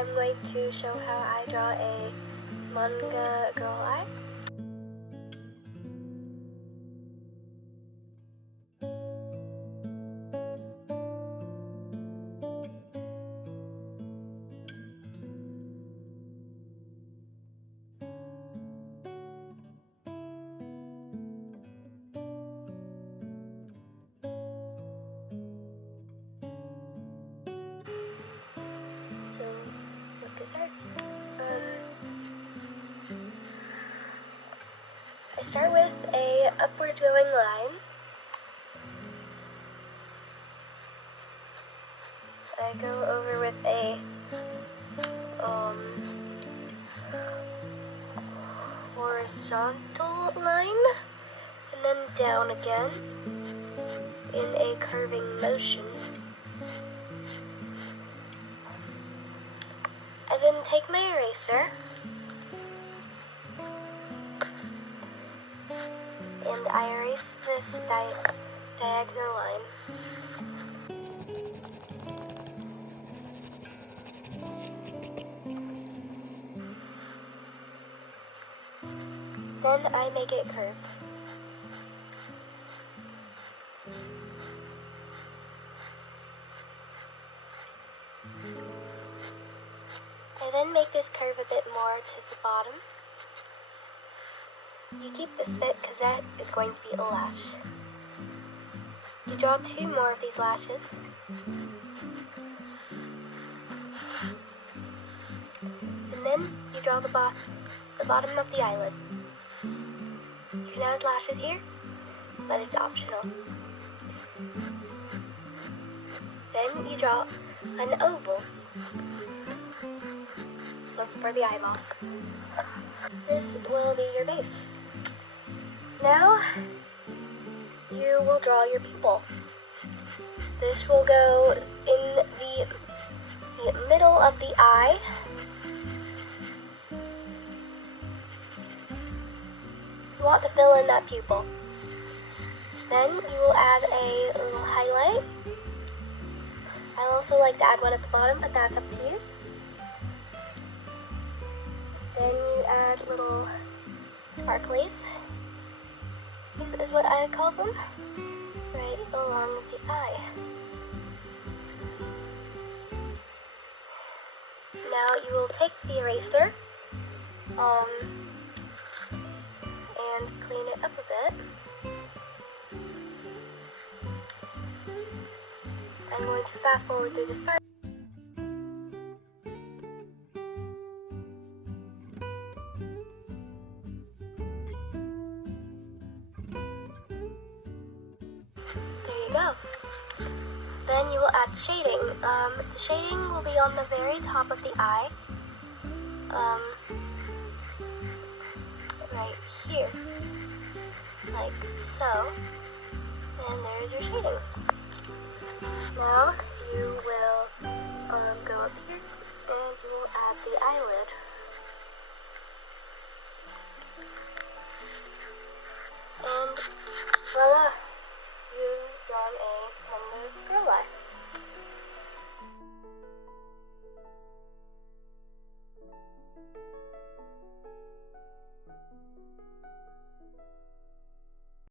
I'm going to show how I draw a Manga Girl Eye. So let's get started. I start with a upward going line. I go over with a horizontal line, and then down again in a curving motion. I then take my eraser and I erase this diagonal line. Then I make it curved. I then make this curve a bit more to the bottom. You keep this bit because that is going to be a lash. You draw 2 more of these lashes. And then you draw the bottom of the eyelid. You can add lashes here, but it's optional. Then you draw an oval for the eyeball. This will be your base. Now, you will draw your pupil. This will go in the middle of the eye. You want to fill in that pupil. Then you will add a little highlight. I also like to add one at the bottom, but that's up to you. Then you add little sparklies. This is what I call them, right along the eye. Now you will take the eraser and clean it up a bit. I'm going to fast forward through this part. There you go. Then you will add shading. The shading will be on the very top of the eye. Right here. Like so. And there's your shading. Now you will go up here and you will add the eyelid. And voila!